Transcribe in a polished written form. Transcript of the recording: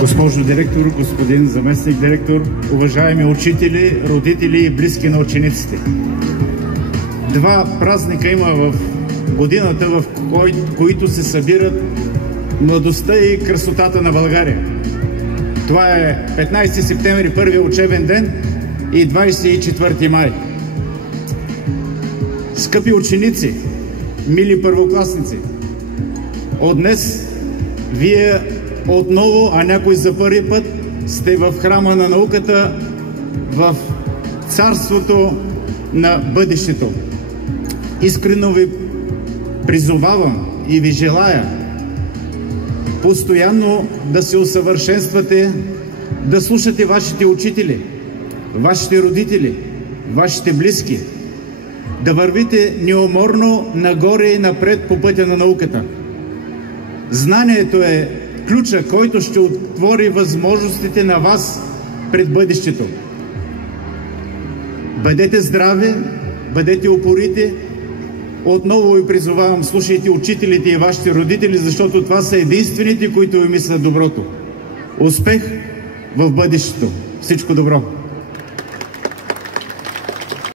Госпожо директор, господин заместник директор, уважаеми учители, родители и близки на учениците. Два празника има в годината, в които се събират младостта и красотата на България. Това е 15 септември, първия учебен ден, и 24 май. Скъпи ученици, мили първокласници, от днес вие отново, а някой за първи път, сте в храма на науката, в царството на бъдещето. Искрено ви призовавам и ви желая постоянно да се усъвършенствате, да слушате вашите учители, вашите родители, вашите близки, да вървите неуморно нагоре и напред по пътя на науката. Знанието е ключа, който ще отвори възможностите на вас пред бъдещето. Бъдете здрави, бъдете упорити. Отново ви призовавам, слушайте учителите и вашите родители, защото това са единствените, които ви мислят доброто. Успех в бъдещето! Всичко добро!